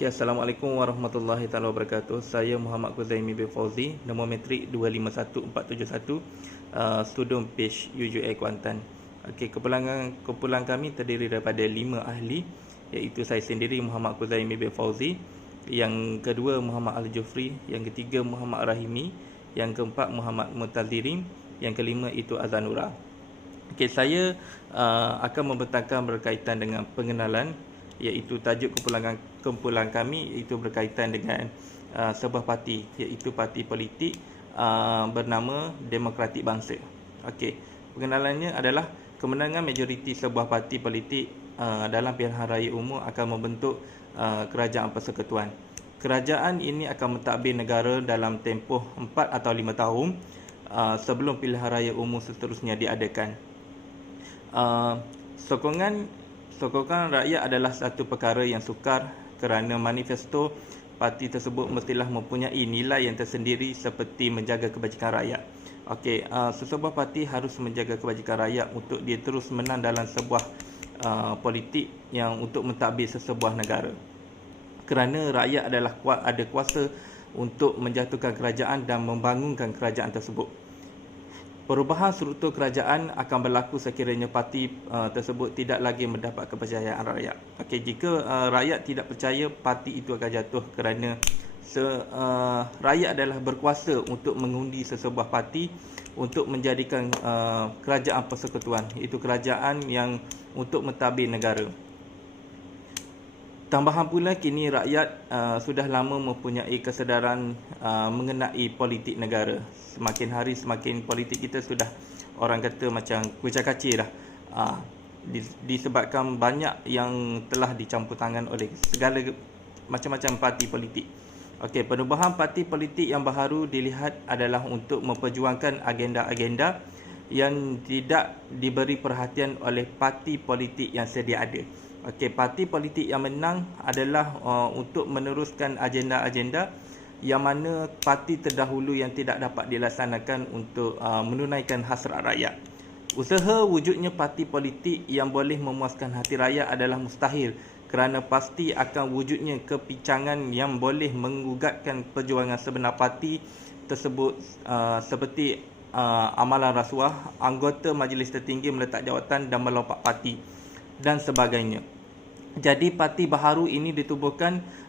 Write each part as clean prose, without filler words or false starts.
Okay, Assalamualaikum warahmatullahi taala wabarakatuh. Saya Muhammad Kuzaimi bin Fauzi, nombor metrik 251471, student page UJA Kuantan. Okey, kumpulan kami terdiri daripada 5 ahli, iaitu saya sendiri Muhammad Kuzaimi bin Fauzi, yang kedua Muhammad Al-Jufri, yang ketiga Muhammad Rahimi, yang keempat Muhammad Mutazirin, yang kelima itu Azanura. Okey, saya akan membentangkan berkaitan dengan pengenalan, iaitu tajuk kumpulan kami iaitu berkaitan dengan sebuah parti, iaitu parti politik bernama Demokratik Bangsa. Okey, pengenalannya adalah kemenangan majoriti sebuah parti politik dalam pilihan raya umum akan membentuk kerajaan persekutuan. Kerajaan ini akan mentadbir negara dalam tempoh 4 atau 5 tahun sebelum pilihan raya umum seterusnya diadakan. Sokongan rakyat adalah satu perkara yang sukar kerana manifesto parti tersebut mestilah mempunyai nilai yang tersendiri seperti menjaga kebajikan rakyat. Okey, sesebuah parti harus menjaga kebajikan rakyat untuk dia terus menang dalam sebuah politik yang untuk mentadbir sesebuah negara. Kerana rakyat ada kuasa untuk menjatuhkan kerajaan dan membangunkan kerajaan tersebut. Perubahan struktur kerajaan akan berlaku sekiranya parti tersebut tidak lagi mendapat kepercayaan rakyat. Okey, jika rakyat tidak percaya, parti itu akan jatuh kerana rakyat adalah berkuasa untuk mengundi sesebuah parti untuk menjadikan kerajaan persekutuan, iaitu kerajaan yang untuk mentadbir negara. Tambahan pula, kini rakyat sudah lama mempunyai kesedaran mengenai politik negara. Semakin hari semakin politik kita sudah, orang kata macam kucak-kacir dah. Disebabkan banyak yang telah dicampur tangan oleh segala macam-macam parti politik. Okey, perubahan parti politik yang baharu dilihat adalah untuk memperjuangkan agenda-agenda yang tidak diberi perhatian oleh parti politik yang sedia ada. Okey, parti politik yang menang adalah untuk meneruskan agenda-agenda yang mana parti terdahulu yang tidak dapat dilaksanakan untuk menunaikan hasrat rakyat. Usaha wujudnya parti politik yang boleh memuaskan hati rakyat adalah mustahil kerana pasti akan wujudnya kepincangan yang boleh mengugatkan perjuangan sebenar parti tersebut, seperti amalan rasuah, anggota majlis tertinggi meletak jawatan dan melompat parti dan sebagainya. Jadi parti baharu ini ditubuhkan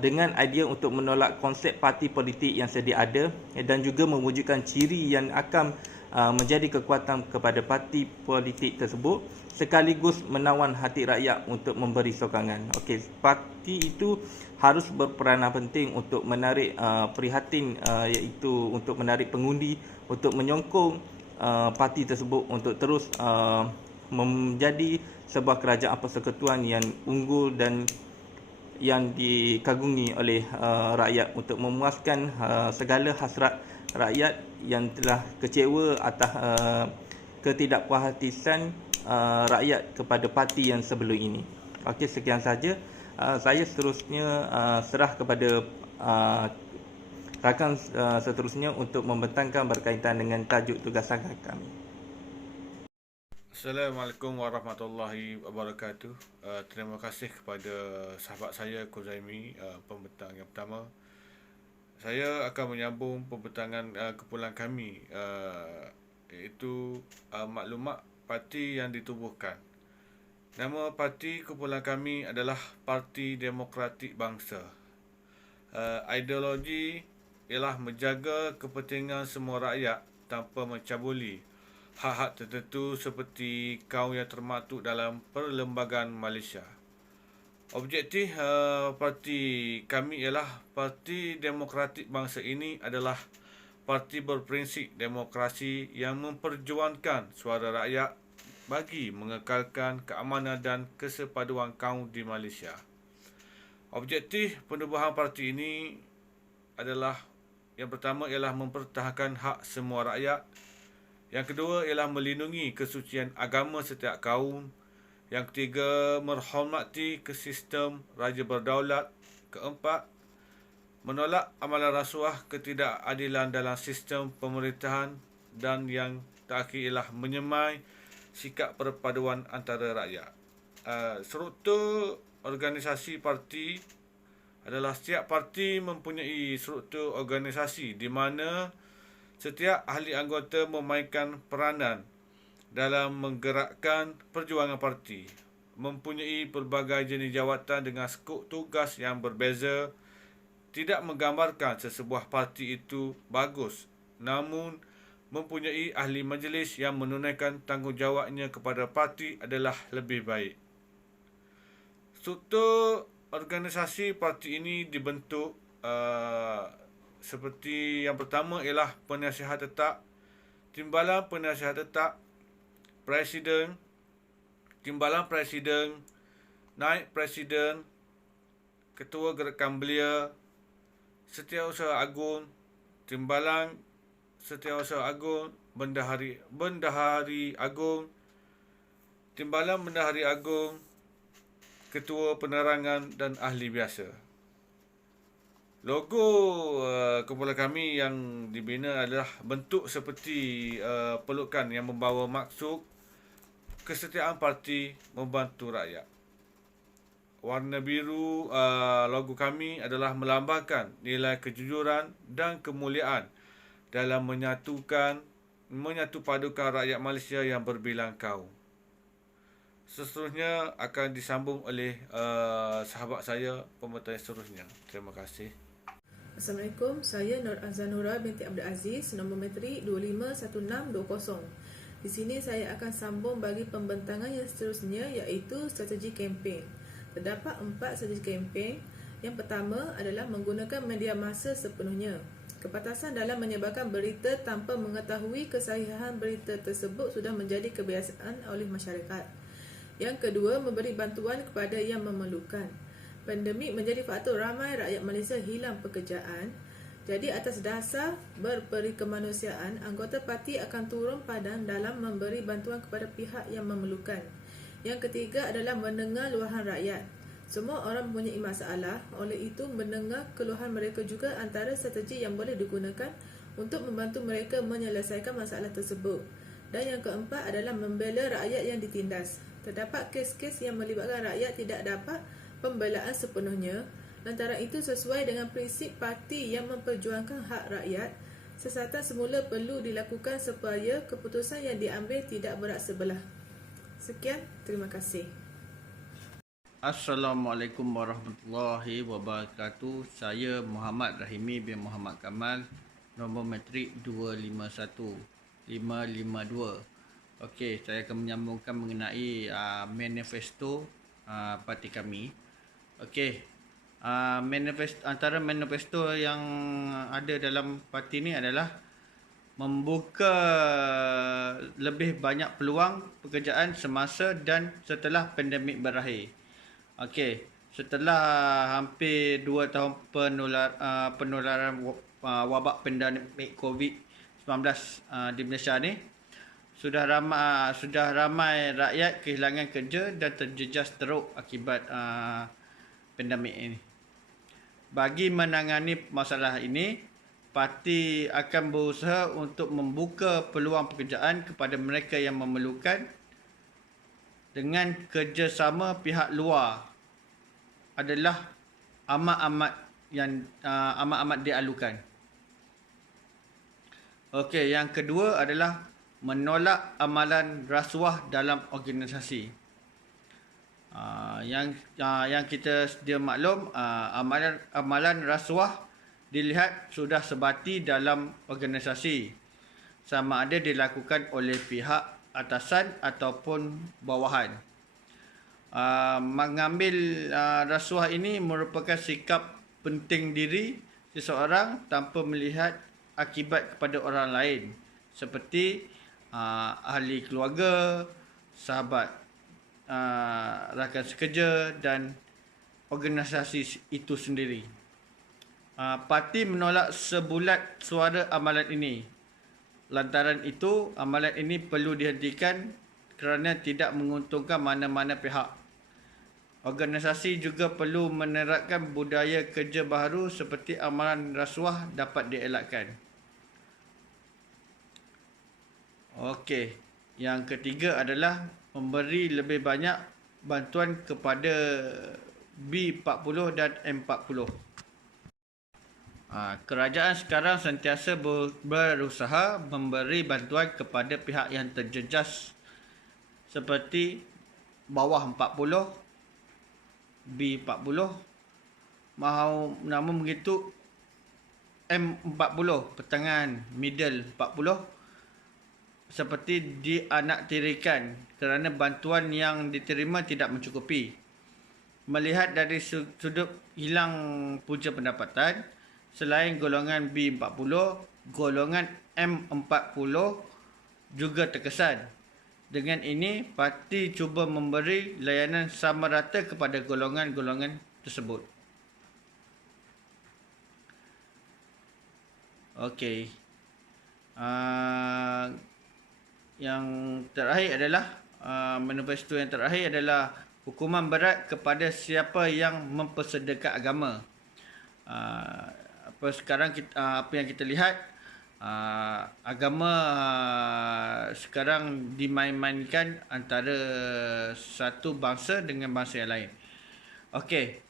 dengan idea untuk menolak konsep parti politik yang sedia ada dan juga mewujudkan ciri yang akan menjadi kekuatan kepada parti politik tersebut sekaligus menawan hati rakyat untuk memberi sokongan. Okey, parti itu harus berperanan penting untuk menarik prihatin, iaitu untuk menarik pengundi, untuk menyokong parti tersebut untuk terus menjadi sebuah kerajaan persekutuan yang unggul dan yang dikagumi oleh rakyat untuk memuaskan segala hasrat rakyat yang telah kecewa atas ketidakpuasan rakyat kepada parti yang sebelum ini. Okey, sekian saja. Saya seterusnya serah kepada rakan seterusnya untuk membentangkan berkaitan dengan tajuk tugasan kami. Assalamualaikum warahmatullahi wabarakatuh. Terima kasih kepada sahabat saya Kuzaimi, pembentang yang pertama. Saya akan menyambung pembentangan kumpulan kami, iaitu maklumat parti yang ditubuhkan. Nama parti kumpulan kami adalah Parti Demokratik Bangsa. Ideologi ialah menjaga kepentingan semua rakyat tanpa mencabuli hak-hak tertentu seperti kaum yang termaktub dalam Perlembagaan Malaysia. Objektif parti kami ialah Parti Demokratik Bangsa ini adalah parti berprinsip demokrasi yang memperjuangkan suara rakyat bagi mengekalkan keamanan dan kesepaduan kaum di Malaysia. Objektif penubuhan parti ini adalah, yang pertama ialah mempertahankan hak semua rakyat. Yang kedua ialah melindungi kesucian agama setiap kaum. Yang ketiga, menghormati kesistem raja berdaulat. Keempat, menolak amalan rasuah, ketidakadilan dalam sistem pemerintahan. Dan yang terakhir ialah menyemai sikap perpaduan antara rakyat. Struktur organisasi parti adalah setiap parti mempunyai struktur organisasi di mana setiap ahli anggota memainkan peranan dalam menggerakkan perjuangan parti, mempunyai pelbagai jenis jawatan dengan skop tugas yang berbeza, tidak menggambarkan sesebuah parti itu bagus, namun mempunyai ahli majlis yang menunaikan tanggungjawabnya kepada parti adalah lebih baik. Struktur organisasi parti ini dibentuk seperti yang pertama ialah penasihat tetap, timbalan penasihat tetap, presiden, timbalan presiden, naib presiden, ketua gerakan belia, setiausaha agung, timbalan setiausaha agung, bendahari agung, timbalan bendahari agung, ketua penerangan dan ahli biasa. Logo kumpulan kami yang dibina adalah bentuk seperti pelukan yang membawa maksud kesetiaan parti membantu rakyat. Warna biru logo kami adalah melambangkan nilai kejujuran dan kemuliaan dalam menyatu padukan rakyat Malaysia yang berbilang kaum. Seterusnya akan disambung oleh sahabat saya pemerintah seterusnya. Terima kasih. Assalamualaikum, saya Nur Azanura binti Abdul Aziz, nombor metrik 251620. Di sini saya akan sambung bagi pembentangan yang seterusnya, iaitu strategi kempen. Terdapat 4 strategi kempen. Yang pertama adalah menggunakan media massa sepenuhnya. Kepatasan dalam menyebarkan berita tanpa mengetahui kesahihan berita tersebut sudah menjadi kebiasaan oleh masyarakat. Yang kedua, memberi bantuan kepada yang memerlukan. Pandemik menjadi faktor ramai rakyat Malaysia hilang pekerjaan. Jadi atas dasar berperikemanusiaan, anggota parti akan turun padan dalam memberi bantuan kepada pihak yang memerlukan. Yang ketiga adalah mendengar luahan rakyat. Semua orang mempunyai masalah, oleh itu mendengar keluhan mereka juga antara strategi yang boleh digunakan untuk membantu mereka menyelesaikan masalah tersebut. Dan yang keempat adalah membela rakyat yang ditindas. Terdapat kes-kes yang melibatkan rakyat tidak dapat pembelaan sepenuhnya. Lantaran itu, sesuai dengan prinsip parti yang memperjuangkan hak rakyat, siasatan semula perlu dilakukan supaya keputusan yang diambil tidak berat sebelah. Sekian, terima kasih. Assalamualaikum warahmatullahi wabarakatuh. Saya Muhammad Rahimi bin Muhammad Kamal, nombor metrik 251552. Okey, saya akan menyambungkan mengenai manifesto parti kami. Okey, antara manifesto yang ada dalam parti ini adalah membuka lebih banyak peluang pekerjaan semasa dan setelah pandemik berakhir. Okey, setelah hampir 2 tahun penularan wabak pandemik COVID-19 di Malaysia ni, sudah ramai rakyat kehilangan kerja dan terjejas teruk akibat pandemik ini. Bagi menangani masalah ini, parti akan berusaha untuk membuka peluang pekerjaan kepada mereka yang memerlukan dengan kerjasama pihak luar adalah amat dialukan. Okey, yang kedua adalah menolak amalan rasuah dalam organisasi. Yang kita sedia maklum, amalan rasuah dilihat sudah sebati dalam organisasi, sama ada dilakukan oleh pihak atasan ataupun bawahan. Mengambil rasuah ini merupakan sikap penting diri seseorang tanpa melihat akibat kepada orang lain, seperti ahli keluarga, sahabat rakan sekerja dan organisasi itu sendiri. Parti menolak sebulat suara amalan ini. Lantaran itu, amalan ini perlu dihentikan kerana tidak menguntungkan mana-mana pihak. Organisasi juga perlu menerapkan budaya kerja baharu seperti amalan rasuah dapat dielakkan. Okey, yang ketiga adalah memberi lebih banyak bantuan kepada B40 dan M40. Kerajaan sekarang sentiasa berusaha memberi bantuan kepada pihak yang terjejas seperti bawah 40, B40, namun begitu M40, pertengahan, middle 40, seperti dianaktirikan kerana bantuan yang diterima tidak mencukupi. Melihat dari sudut hilang punca pendapatan, selain golongan B40, golongan M40 juga terkesan. Dengan ini, parti cuba memberi layanan sama rata kepada golongan-golongan tersebut. Okey. Yang terakhir adalah manifesto yang terakhir adalah hukuman berat kepada siapa yang mempersedakan agama. Apa yang kita lihat, agama sekarang dimain-mainkan antara satu bangsa dengan bangsa yang lain. Okey,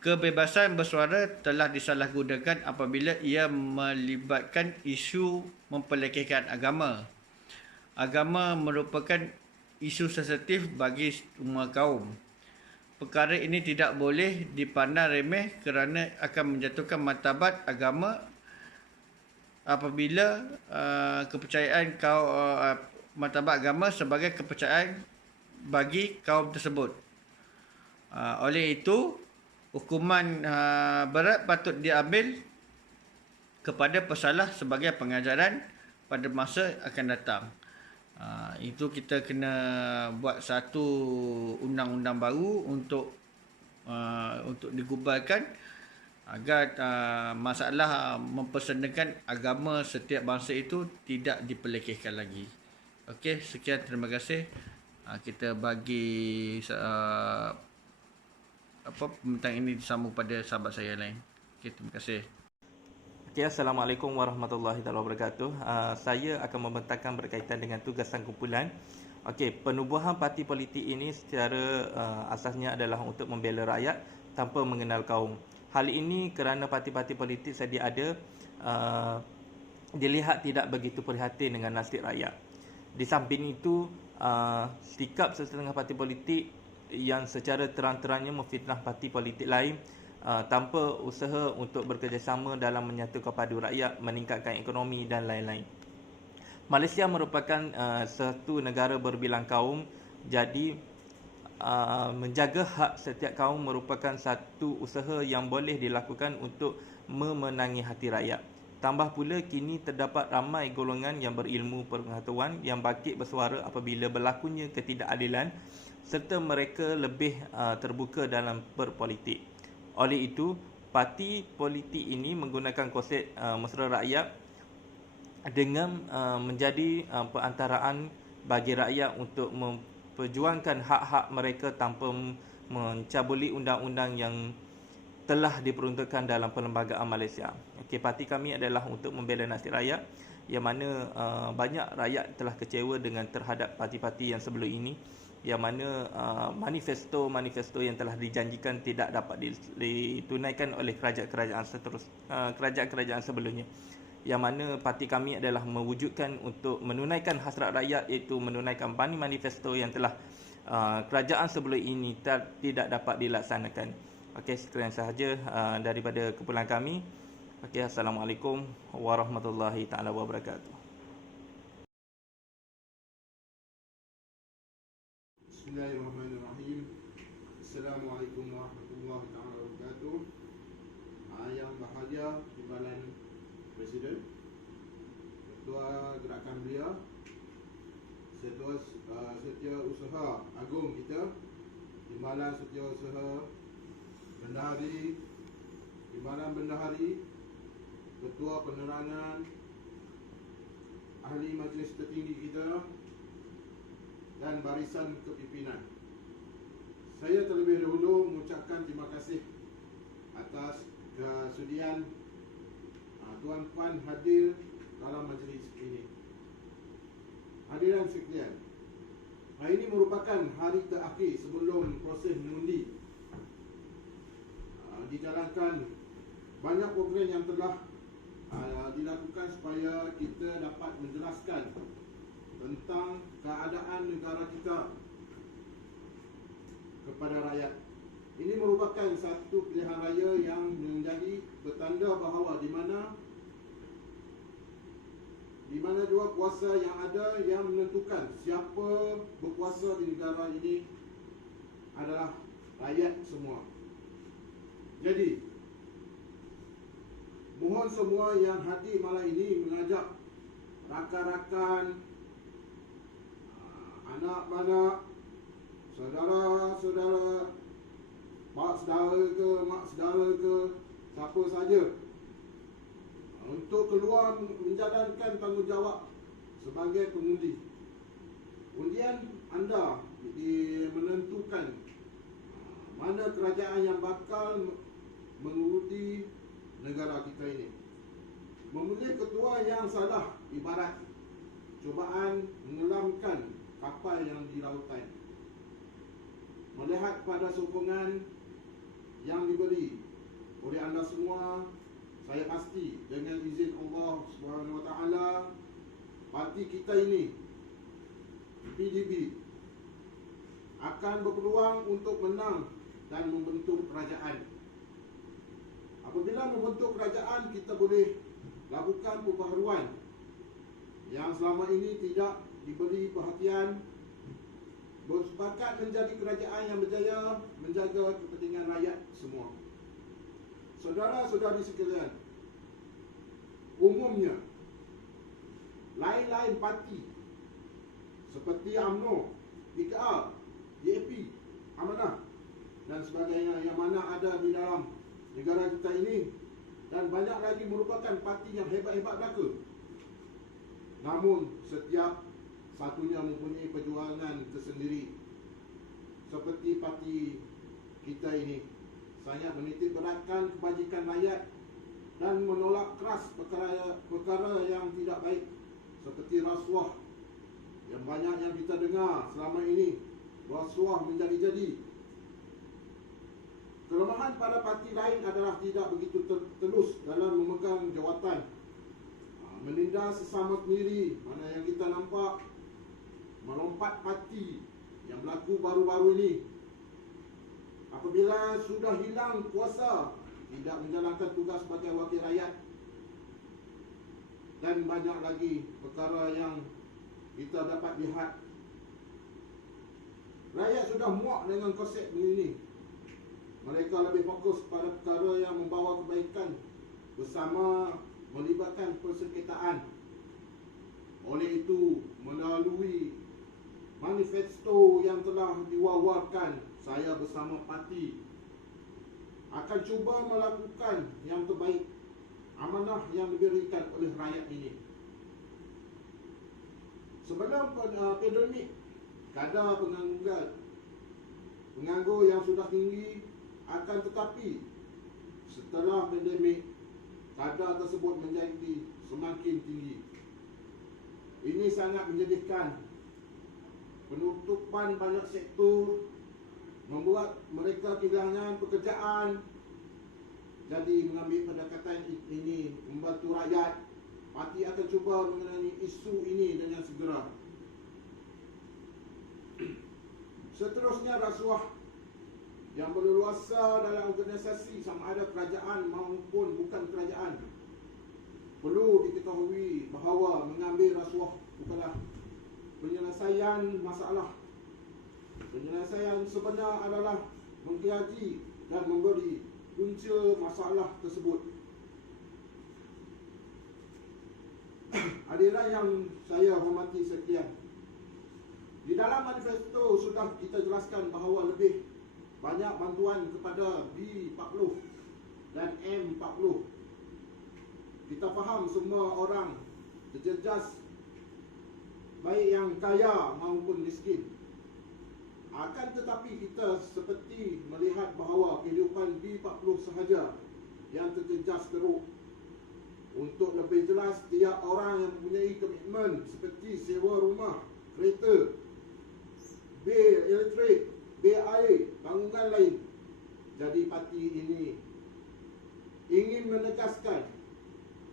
kebebasan bersuara telah disalahgunakan apabila ia melibatkan isu memperlekehkan agama. Agama merupakan isu sensitif bagi semua kaum. Perkara ini tidak boleh dipandang remeh kerana akan menjatuhkan martabat agama apabila kepercayaan martabat agama sebagai kepercayaan bagi kaum tersebut. Oleh itu, hukuman berat patut diambil kepada pesalah sebagai pengajaran pada masa akan datang. Itu kita kena buat satu undang-undang baru untuk digubalkan agar masalah mempersedakan agama setiap bangsa itu tidak diperlekehkan lagi. Okey, sekian, terima kasih. Kita bagi pembintangan ini disambung pada sahabat saya lain. Okey, terima kasih. Okay, Assalamualaikum warahmatullahi wabarakatuh. Saya akan membentangkan berkaitan dengan tugasan kumpulan. Okey, penubuhan parti politik ini secara asasnya adalah untuk membela rakyat tanpa mengenal kaum. Hal ini kerana parti-parti politik sedia ada dilihat tidak begitu prihatin dengan nasib rakyat. Di samping itu, sikap setengah parti politik yang secara terang-terangnya memfitnah parti politik lain tanpa usaha untuk bekerjasama dalam menyatukan padu rakyat, meningkatkan ekonomi dan lain-lain. Malaysia merupakan satu negara berbilang kaum, jadi menjaga hak setiap kaum merupakan satu usaha yang boleh dilakukan untuk memenangi hati rakyat. Tambah pula, kini terdapat ramai golongan yang berilmu pengetahuan yang bangkit bersuara apabila berlakunya ketidakadilan serta mereka lebih terbuka dalam berpolitik. Oleh itu, parti politik ini menggunakan konsep mesra rakyat dengan menjadi perantaraan bagi rakyat untuk memperjuangkan hak-hak mereka tanpa mencabuli undang-undang yang telah diperuntukkan dalam perlembagaan Malaysia. Okey, parti kami adalah untuk membela nasib rakyat, yang mana banyak rakyat telah kecewa dengan terhadap parti-parti yang sebelum ini, yang mana manifesto yang telah dijanjikan tidak dapat ditunaikan oleh kerajaan-kerajaan sebelumnya. Yang mana parti kami adalah mewujudkan untuk menunaikan hasrat rakyat, iaitu menunaikan manifesto yang telah kerajaan sebelum ini tidak dapat dilaksanakan. Okey, sekian sahaja daripada kumpulan kami. Okey, Assalamualaikum warahmatullahi taala wabarakatuh. Bismillahirrahmanirrahim. Assalamualaikum warahmatullahi wabarakatuh. Yang bahagia Timbalan Presiden, Ketua Gerakan Belia, Setiausaha Agung kita, Timbalan Setiausaha Bendahari, Timbalan Bendahari, Ketua Penerangan, Ahli Majlis Tertinggi kita, dan barisan kepimpinan. Saya terlebih dahulu mengucapkan terima kasih atas kesudian tuan-puan hadir dalam majlis ini. Hadirin sekalian, hari ini merupakan hari terakhir sebelum proses mengundi dijalankan banyak program yang telah dilakukan supaya kita dapat menjelaskan tentang keadaan negara kita kepada rakyat. Ini merupakan satu pilihan raya yang menjadi bertanda bahawa di mana dua kuasa yang ada yang menentukan siapa berkuasa di negara ini adalah rakyat semua. Jadi, mohon semua yang hadir malam ini mengajak rakan-rakan, anak-anak, saudara-saudara, pak saudara ke, mak saudara ke, siapa saja, untuk keluar menjalankan tanggungjawab sebagai pengundi. Undian anda menentukan mana kerajaan yang bakal mengundi negara kita ini. Memilih ketua yang salah ibarat cubaan mengelamkan kapal yang di lautan. Melihat pada sokongan yang diberi oleh anda semua, saya pasti dengan izin Allah Subhanahu Wa Taala, parti kita ini PDB akan berpeluang untuk menang dan membentuk kerajaan. Apabila membentuk kerajaan, kita boleh lakukan pembaharuan yang selama ini tidak diberi perhatian, bersepakat menjadi kerajaan yang berjaya menjaga kepentingan rakyat semua. Saudara-saudari sekalian, umumnya lain-lain parti seperti UMNO, PKR, DAP, Amanah dan sebagainya yang mana ada di dalam negara kita ini, dan banyak lagi merupakan parti yang hebat-hebat belaka. Namun setiap satunya mempunyai perjuangan tersendiri. Seperti parti kita ini sangat menitik beratkan kebajikan rakyat dan menolak keras perkara yang tidak baik seperti rasuah yang banyak yang kita dengar selama ini. Rasuah menjadi-jadi. Kelemahan pada parti lain adalah tidak begitu telus dalam memegang jawatan, menindas sesama sendiri. Mana yang kita nampak melompat parti yang berlaku baru-baru ini. Apabila sudah hilang kuasa, tidak menjalankan tugas sebagai wakil rakyat, dan banyak lagi perkara yang kita dapat lihat. Rakyat sudah muak dengan konsep ini. Mereka lebih fokus pada perkara yang membawa kebaikan bersama melibatkan persengketaan. Oleh itu, melalui manifesto yang telah diwawarkan, saya bersama parti akan cuba melakukan yang terbaik, amanah yang diberikan oleh rakyat ini. Sebelum pandemik, kadar penganggur yang sudah tinggi, akan tetapi setelah pandemik, kadar tersebut menjadi semakin tinggi. Ini sangat menyedihkan. Penutupan banyak sektor membuat mereka kehilangan pekerjaan. Jadi mengambil pendekatan ini membantu rakyat, parti akan cuba mengenai isu ini dengan segera. Seterusnya, rasuah yang berleluasa dalam organisasi sama ada kerajaan maupun bukan kerajaan. Perlu diketahui bahawa mengambil rasuah bukanlah penyelesaian masalah. Penyelesaian sebenar adalah mengkaji dan memberi punca masalah tersebut. Hadirin yang saya hormati sekalian, di dalam manifesto sudah kita jelaskan bahawa lebih banyak bantuan kepada B40 dan M40. Kita faham semua orang terjejas, baik yang kaya maupun miskin. Akan tetapi kita seperti melihat bahawa kehidupan B40 sahaja yang terjejas teruk. Untuk lebih jelas, tiap orang yang mempunyai komitmen seperti sewa rumah, kereta, bil elektrik, bil air, tanggungan lain. Jadi parti ini ingin menegaskan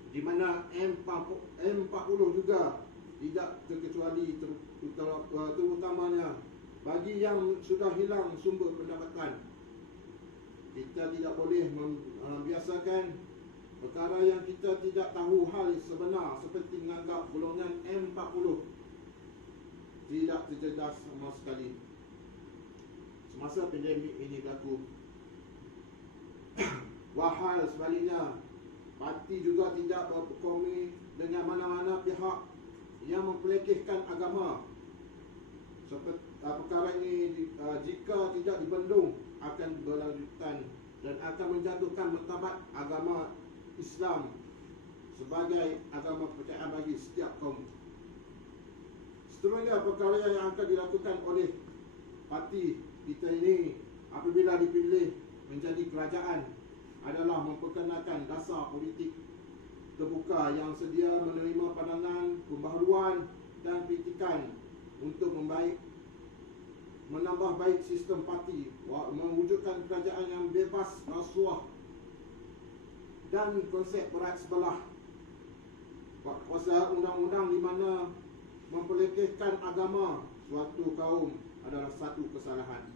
di mana M40 juga tidak terkecuali, terutamanya bagi yang sudah hilang sumber pendapatan. Kita tidak boleh membiasakan perkara yang kita tidak tahu hal sebenar, seperti menganggap golongan M40 tidak terjejas sama sekali. Semasa pandemik ini berlaku, wahal sebaliknya, parti juga tidak berkompromi dengan mana-mana pihak yang mempelekehkan agama. Seperti perkara ini jika tidak dibendung akan berlanjutan dan akan menjatuhkan martabat agama Islam sebagai agama kepercayaan bagi setiap kaum. Seterusnya, perkara yang akan dilakukan oleh parti kita ini apabila dipilih menjadi kerajaan adalah memperkenalkan dasar politik terbuka yang sedia menerima pandangan, pembaharuan dan kritikan untuk menambah baik sistem parti, mewujudkan kerajaan yang bebas rasuah dan konsep berat sebelah. Kuasa undang-undang di mana mempelekehkan agama suatu kaum adalah satu kesalahan.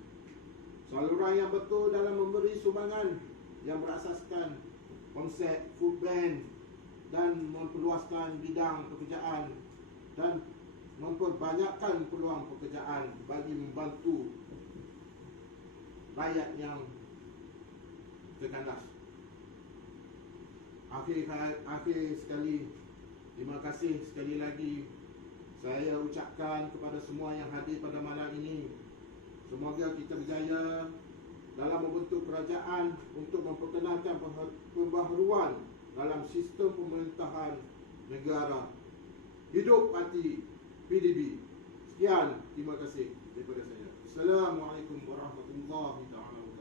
Saluran yang betul dalam memberi sumbangan yang berasaskan konsep food bank dan memperluaskan bidang pekerjaan dan memperbanyakkan peluang pekerjaan bagi membantu rakyat yang terkandas. Akhir sekali, terima kasih sekali lagi saya ucapkan kepada semua yang hadir pada malam ini. Semoga kita berjaya dalam membentuk kerajaan untuk memperkenalkan pembaharuan dalam sistem pemerintahan negara. Hidup parti PDB. Sekian, terima kasih daripada saya. Assalamualaikum warahmatullahi wabarakatuh.